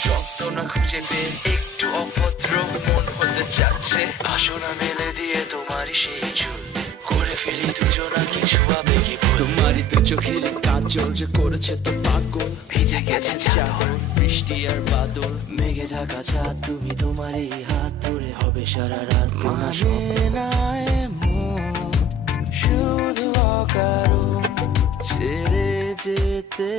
শব্দ না খুঁজে পেয়ে একটু অভদ্র মন হতে চাচ্ছে আসনা মেলে দিয়ে তোমারই সেই চুল করে ফেলি দুজনা কিছু আবেগী ভুল তোমারই দু চোখের কাজল যে করেছে তো পাগল ভিজে গেছে চাদর বৃষ্টি আর বাদল মেঘে ঢাকা চাঁদ তুমি তোমারই হাত ধরে হবে সারা রাত কোনা স্বপ্নায় মন শুধু অকারণ ছেড়ে যেতে